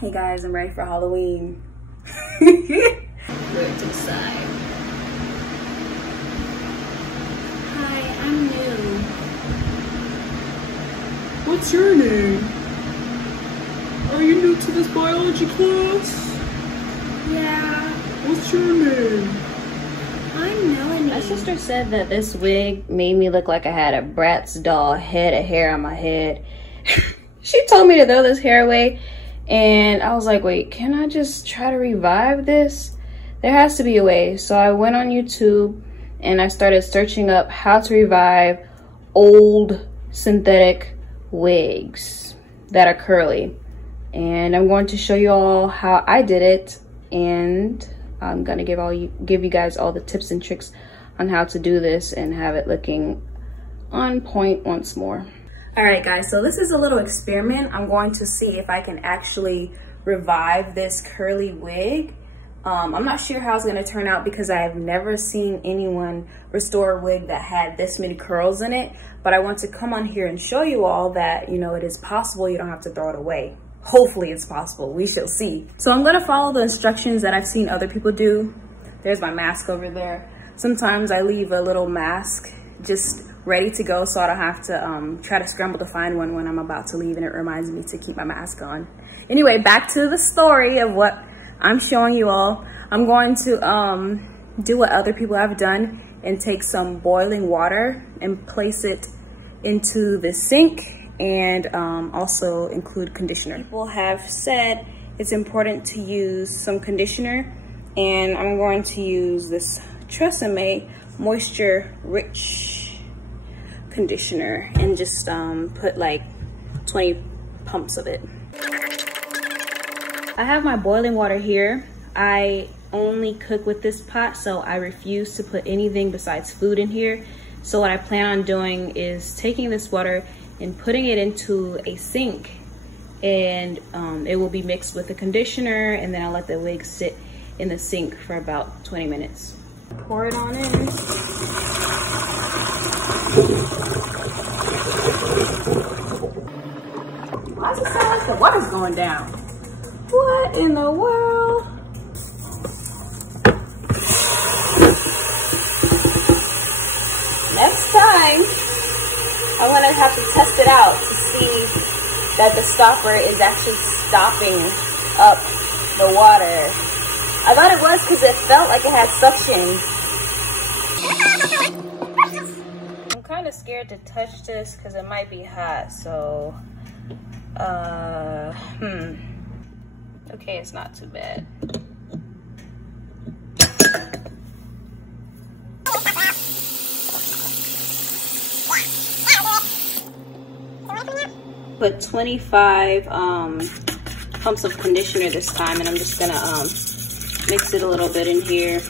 Hey guys, I'm ready for Halloween. Wear it to the side. Hi, I'm new. What's your name? Are you new to this biology class? Yeah. What's your name? I'm Melanie. My sister said that this wig made me look like I had a Bratz doll head of hair on my head. She told me to throw this hair away, and I was like, wait, can I just try to revive this? There has to be a way. So I went on YouTube and I started searching up how to revive old synthetic wigs that are curly. And I'm going to show you all how I did it, and I'm gonna give you guys all the tips and tricks on how to do this and have it looking on point once more. All right guys, so this is a little experiment. I'm going to see if I can actually revive this curly wig. I'm not sure how it's gonna turn out because I have never seen anyone restore a wig that had this many curls in it, but I want to come on here and show you all that, you know, it is possible. You don't have to throw it away. Hopefully it's possible, we shall see. So I'm gonna follow the instructions that I've seen other people do. There's my mask over there. Sometimes I leave a little mask just ready to go so I don't have to try to scramble to find one when I'm about to leave, and it reminds me to keep my mask on. Anyway, back to the story of what I'm showing you all. I'm going to do what other people have done and take some boiling water and place it into the sink, and also include conditioner. People have said it's important to use some conditioner, and I'm going to use this TRESemmé moisture rich conditioner and just put like 20 pumps of it. I have my boiling water here. I only cook with this pot, so I refuse to put anything besides food in here. So what I plan on doing is taking this water and putting it into a sink, and it will be mixed with the conditioner, and then I'll let the wig sit in the sink for about 20 minutes. Pour it on in. Why does it sound like the water's going down? What in the world? Next time, I'm gonna have to test it out to see that the stopper is actually stopping up the water. I thought it was because it felt like it had suction. I'm kind of scared to touch this because it might be hot, so okay, it's not too bad. Put 25 pumps of conditioner this time, and I'm just gonna mix it a little bit in here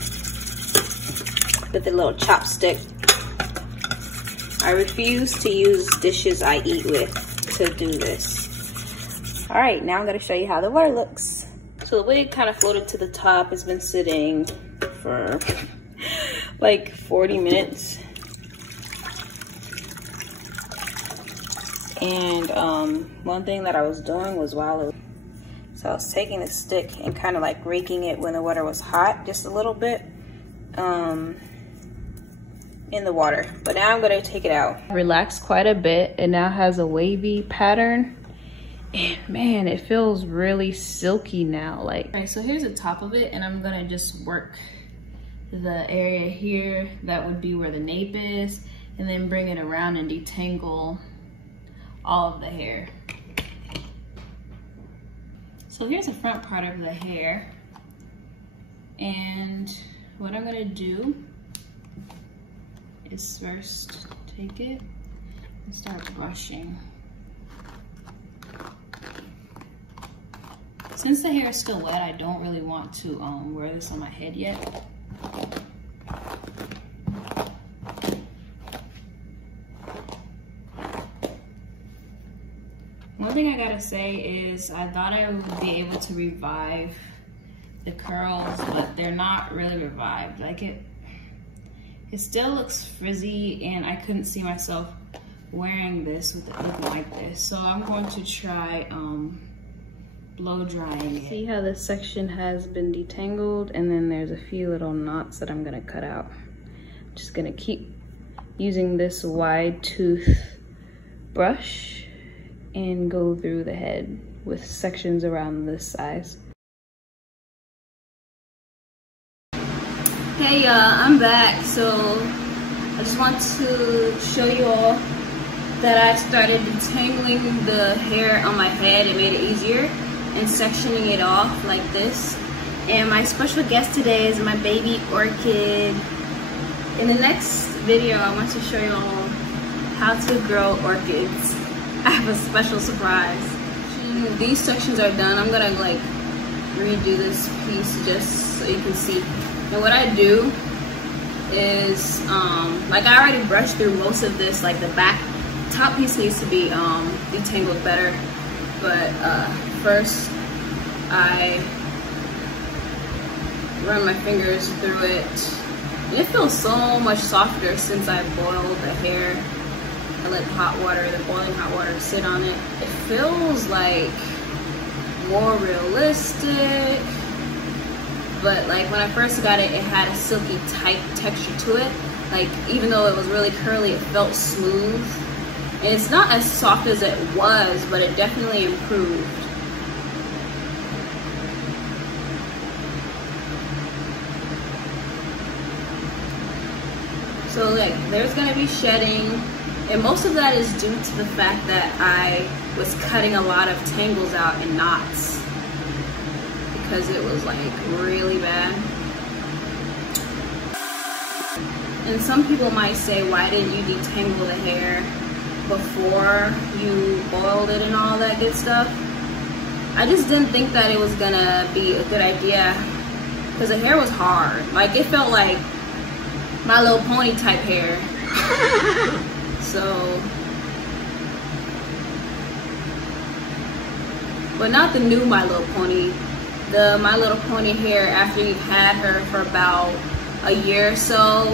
with a little chopstick. I refuse to use dishes I eat with to do this. All right, now I'm gonna show you how the water looks. So the wig kind of floated to the top. It's been sitting for like 40 minutes. And one thing that I was doing was so I was taking the stick and kind of like raking it when the water was hot, just a little bit in the water. But now I'm gonna take it out. Relaxed quite a bit. It now has a wavy pattern. And man, it feels really silky now. Like, all right, so here's the top of it, and I'm gonna just work the area here. That would be where the nape is, and then bring it around and detangle all of the hair. So here's the front part of the hair, and what I'm gonna do is first take it and start brushing. Since the hair is still wet, I don't really want to wear this on my head yet. One thing I gotta say is I thought I would be able to revive the curls, but they're not really revived. Like it still looks frizzy, and I couldn't see myself wearing this with it looking like this. So I'm going to try blow drying it. See how this section has been detangled, and then there's a few little knots that I'm gonna cut out. I'm just gonna keep using this wide tooth brush and go through the head with sections around this size. Hey y'all, I'm back. So I just want to show you all that I started detangling the hair on my head. It made it easier and sectioning it off like this. And my special guest today is my baby orchid. In the next video, I want to show you all how to grow orchids. I have a special surprise. These sections are done. I'm gonna like redo this piece just so you can see. And what I do is, like I already brushed through most of this, like the top piece needs to be detangled better. But first I run my fingers through it. And it feels so much softer since I boiled the hair. I let the boiling hot water sit on it. It feels like more realistic. But like when I first got it, it had a silky tight texture to it. Like even though it was really curly, it felt smooth. And it's not as soft as it was, but it definitely improved. So like there's gonna be shedding, and most of that is due to the fact that I was cutting a lot of tangles out and knots, because it was like really bad. And some people might say, why didn't you detangle the hair before you boiled it and all that good stuff? I just didn't think that it was gonna be a good idea, because the hair was hard. Like it felt like My Little Pony type hair. So, but not the new My Little Pony. The My Little Pony hair after you've had her for about a year or so,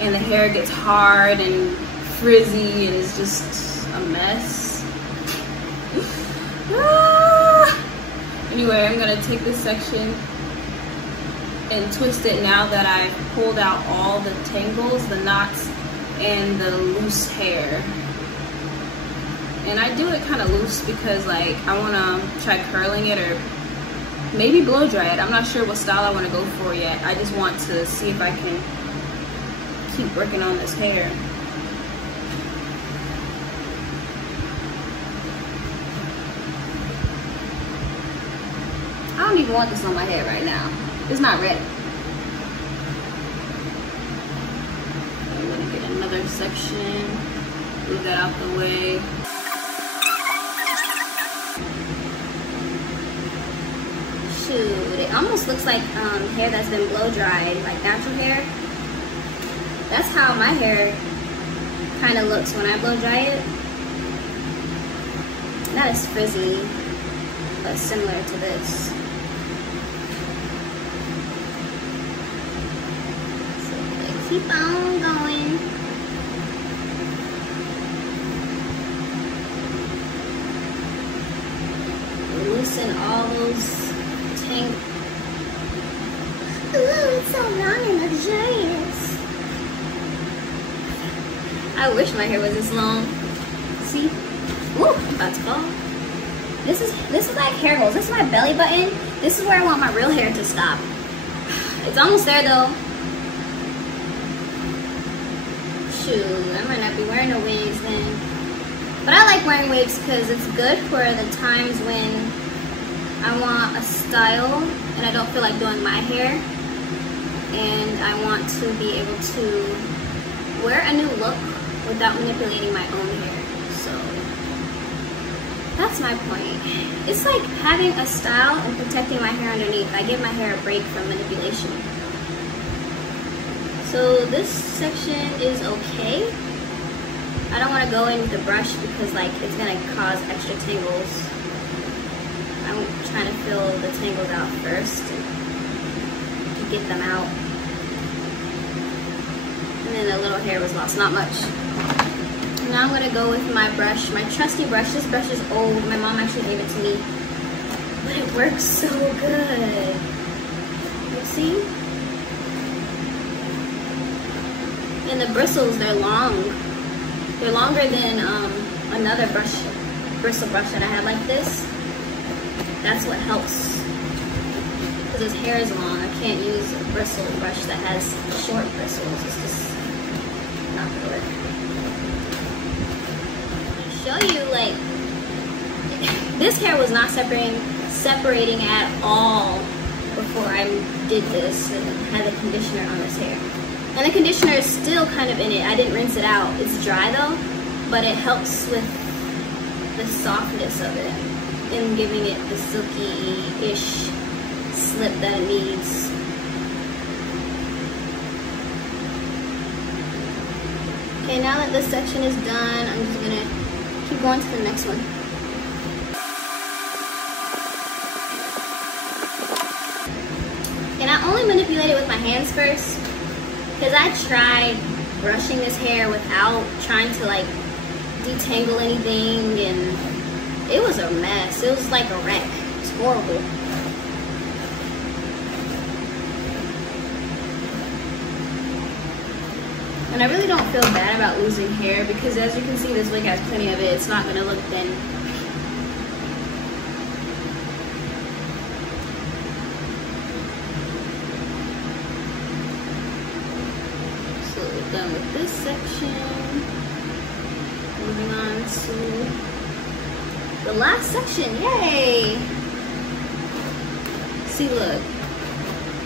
and the hair gets hard and frizzy and it's just a mess. Anyway, I'm gonna take this section and twist it now that I've pulled out all the tangles, the knots, and the loose hair. And I do it kind of loose because like I want to try curling it or maybe blow dry it. I'm not sure what style I want to go for yet. I just want to see if I can keep working on this hair. I don't even want this on my head right now. It's not ready. I'm gonna get another section, move that out the way. Shoot, it almost looks like hair that's been blow dried, like natural hair. That's how my hair kind of looks when I blow dry it. Not as frizzy, but similar to this. Keep on going. Loosen all those tangles. Ooh, it's so long and luxurious. I wish my hair was this long. See? Ooh, I'm about to fall. This is like hair holes. This is my belly button. This is where I want my real hair to stop. It's almost there though. Shoot, I might not be wearing no wigs then. But I like wearing wigs because it's good for the times when I want a style and I don't feel like doing my hair. And I want to be able to wear a new look without manipulating my own hair. So that's my point. It's like having a style and protecting my hair underneath. I give my hair a break from manipulation. So this section is okay. I don't want to go in with the brush because like it's gonna cause extra tangles. I'm trying to fill the tangles out first to get them out. And then the little hair was lost, not much. Now I'm gonna go with my brush, my trusty brush. This brush is old. My mom actually gave it to me. but it works so good. You see? And the bristles, they're long. They're longer than another bristle brush that I had like this. That's what helps. Because his hair is long, I can't use a bristle brush that has short bristles. It's just not gonna work. I'll show you, like, this hair was not separating at all before I did this and had the conditioner on this hair. And the conditioner is still kind of in it. I didn't rinse it out. It's dry though, but it helps with the softness of it and giving it the silky-ish slip that it needs. Okay, now that this section is done, I'm just gonna keep going to the next one. And I only manipulate it with my hands first, because I tried brushing this hair without trying to like detangle anything, and it was a mess. It was like a wreck. It's horrible. And I really don't feel bad about losing hair, because as you can see, this wig has plenty of it. It's not gonna look thin. So we're done with this section. Moving on to the last section. Yay! See, look,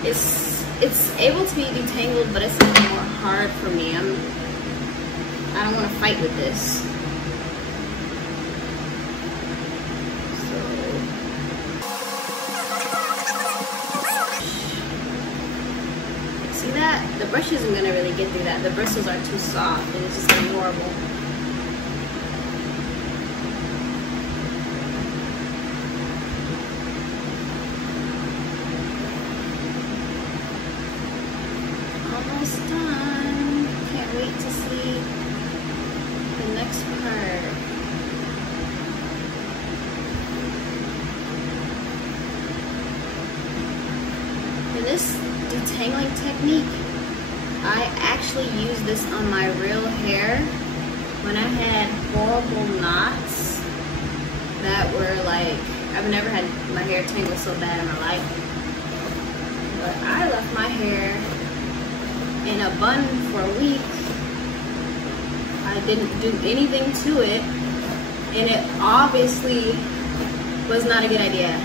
it's able to be detangled, but it's a little more hard for me. I don't want to fight with this. So, see that? The brush isn't gonna really get through that. The bristles are too soft, and it's just like horrible. Done. Can't wait to see the next part. For this detangling technique, I actually used this on my real hair when I had horrible knots that were like, I've never had my hair tangle so bad in my life. But I left my hair in a bun for a week. I didn't do anything to it, and it obviously was not a good idea.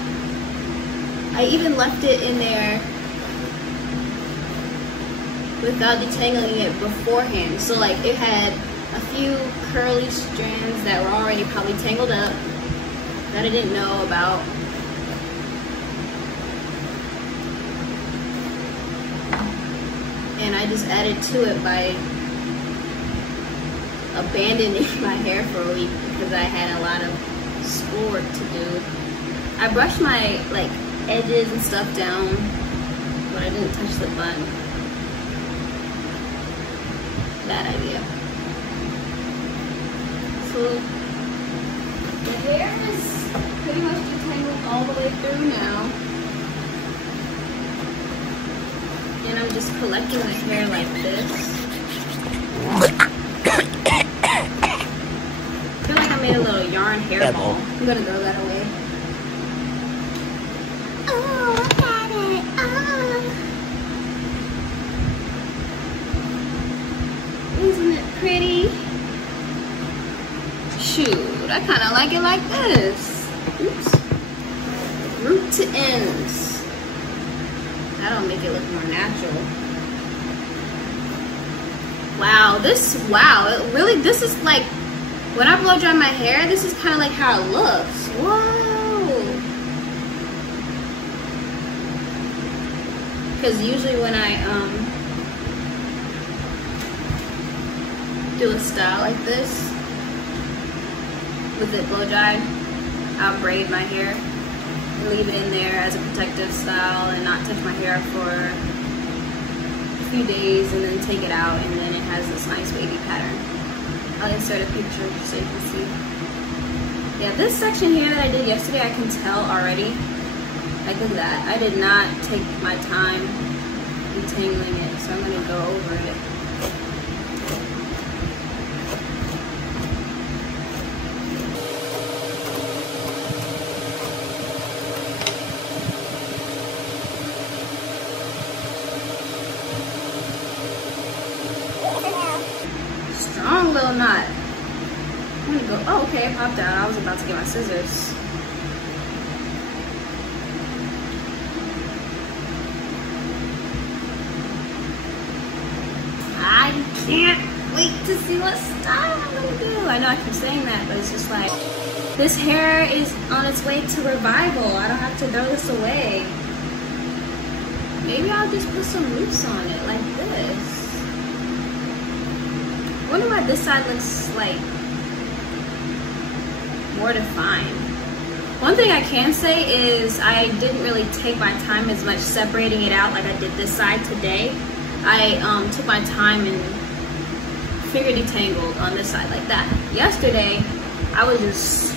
I even left it in there without detangling it beforehand. So like it had a few curly strands that were already probably tangled up that I didn't know about. And I just added to it by abandoning my hair for a week because I had a lot of schoolwork to do. I brushed my like edges and stuff down, but I didn't touch the bun. Bad idea. So the hair is pretty much detangled all the way through now. And I'm just collecting the hair like this. I feel like I made a little yarn hairball. I'm gonna throw that away. Oh, look at it. Oh. Isn't it pretty? Shoot, I kind of like it like this. Oops. Root to ends. That'll make it look more natural. Wow, this is like, when I blow dry my hair, this is kind of like how it looks. Whoa. Because usually when I do a style like this, with it blow dried, I'll braid my hair. Leave it in there as a protective style and not touch my hair for a few days and then take it out, and then it has this nice wavy pattern. I'll insert a picture so you can see. Yeah, this section here that I did yesterday, I can tell already Like, look at that. I did not take my time detangling it, so I'm gonna go over it. Strong little knot. I'm gonna go, oh, okay, it popped out. I was about to get my scissors. I can't wait to see what style I'm gonna do. I know I keep saying that, but it's just like, this hair is on its way to revival. I don't have to throw this away. Maybe I'll just put some loops on it like this. I wonder why this side looks like more defined. One thing I can say is I didn't really take my time as much separating it out like I did this side today. I took my time and finger detangled on this side like that. Yesterday, I was just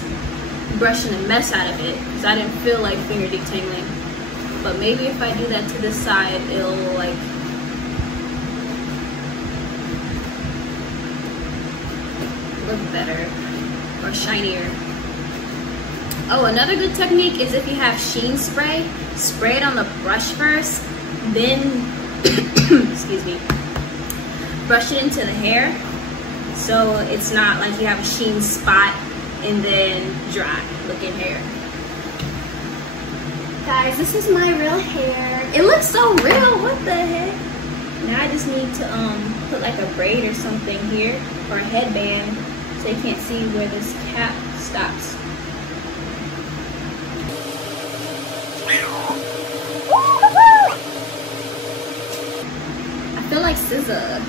brushing the mess out of it because I didn't feel like finger detangling. But maybe if I do that to this side, it'll like look better or shinier. Oh, another good technique is if you have sheen spray, spray it on the brush first, then excuse me, brush it into the hair so it's not like you have a sheen spot and then dry looking hair. Guys, this is my real hair. It looks so real, what the heck? Now I just need to put like a braid or something here or a headband so you can't see where this cap stops. I feel like SZA.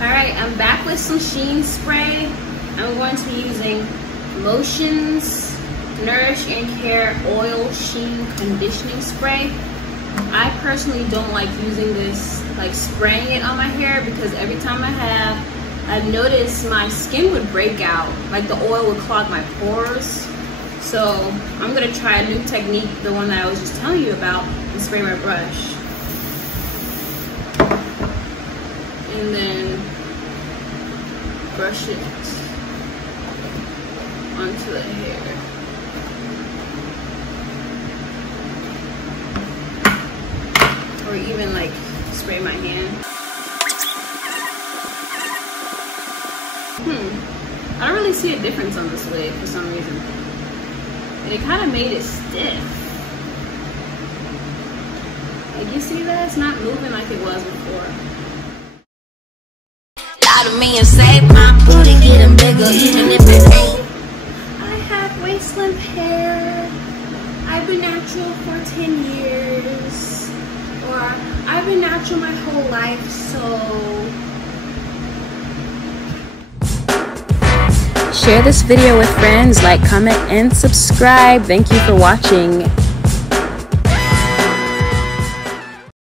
Alright, I'm back with some sheen spray. I'm going to be using Motions Nourish and Care Oil Sheen Conditioning Spray. I personally don't like using this, like spraying it on my hair, because every time I've noticed my skin would break out, like the oil would clog my pores. So I'm gonna try a new technique, the one that I was just telling you about, and spray my brush. And then brush it onto the hair. Or even like spray my hand. I don't really see a difference on this wig for some reason. And it kind of made it stiff. Like, you see that? It's not moving like it was before. Lie to me and say my booty getting bigger, even if it ain't. I have waist length hair. I've been natural for 10 years. Or I've been natural my whole life, so. Share this video with friends, like, comment, and subscribe. Thank you for watching.